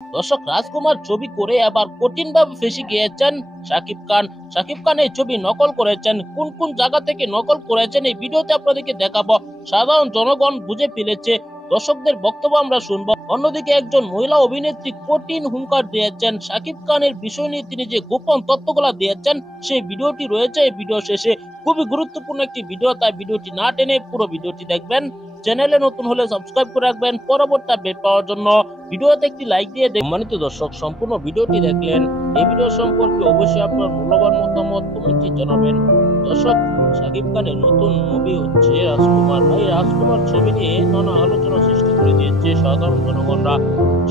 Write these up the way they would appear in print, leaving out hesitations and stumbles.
দর্শক, রাজকুমার ছবি করে আবার কঠিন ভাবে ফেসে গিয়েছেন শাকিব খান। শাকিব খান এই ছবি নকল করেছেন। কোন কোন জায়গা থেকে নকল করেছেন এই ভিডিওতে আপনাদেরকে দেখাবো। সাধারণ জনগণ বুঝে ফেলেছে, দর্শকদের বক্তব্য আমরা শুনবো। অন্যদিকে একজন মহিলা অভিনেত্রী কঠিন হুঙ্কার দিয়েছেন শাকিব খানের বিষয় নিয়ে। তিনি যে গোপন তথ্যগুলা দিয়েছেন সেই ভিডিওটি রয়েছে এই ভিডিও শেষে। খুবই গুরুত্বপূর্ণ একটি ভিডিও, তাই ভিডিওটি না টেনে পুরো ভিডিওটি দেখবেন। চ্যানেলে নতুন হলে সাবস্ক্রাইব করে রাখবেন পরবর্তী আপডেট পাওয়ার জন্য। ভিডিওতে একটি লাইক দিয়ে সম্মানিত দর্শক, সম্পূর্ণ ভিডিওটি দেখলেন। এই ভিডিও সম্পর্কে অবশ্যই আপনার মূল্যবান মতামত কমেন্টে জানাবেন। দর্শক, শাকিব খানের নতুন মুভি হচ্ছে রাজকুমার। এই রাজকুমার ছবি নিয়ে নানা আলোচনা সৃষ্টি করে দিয়েছে সাধারণ জনগণরা।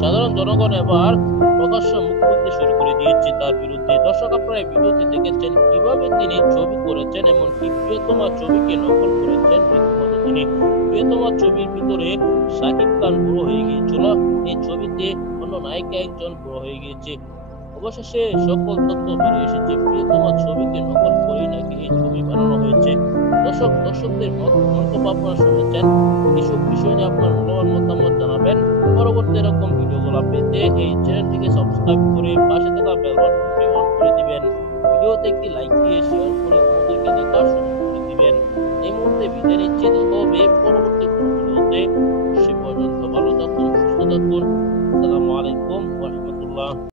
সাধারণ জনগণ এবার প্রকাশ্য মুখ খুলতে শুরু করে দিয়েছে তার বিরুদ্ধে। দর্শক, আপনারা এই ভিডিওতে দেখেছেন কিভাবে তিনি ছবি করেছেন, এমনকি প্রিয়তমা ছবিকে নকল করেছেন। রীতিমতো তিনি প্রিয়তমা ছবির ভিতরে শাকিব খান বুড়ো হয়ে গিয়েছিল, এই ছবিতে অন্য নায়িকা একজন বুড়ো হয়ে গিয়েছে। অবশেষে সকল তথ্য বেরিয়ে এসেছে, প্রিয়তমা ছবিকে নকল করে নাকি এই ছবি বানানো হয়েছে। দর্শকদের মন্তব্য আপনারা শুনেছেন। এসব বিষয় নিয়ে আপনার মূল্যবান মতামত জানাবেন। পরবর্তী এরকম ভিডিওগুলো পেতে এই চ্যানেলটিকে সাবস্ক্রাইব করে পাশে থাকা বেল বাটনটি অন করে দিবেন। ভিডিওতে একটি লাইক দিয়ে শেয়ার করে অন্যদেরকে দেখার সুযোগ করে দিবেন। এই মুহূর্তে বিদায় নিচ্ছি, দেখা হবে পরবর্তী কোনো ভিডিওতে। সে পর্যন্ত ভালো থাকুন, সুস্থ থাকুন। আসসালামু আলাইকুম ওয়া রাহমাতুল্লাহ।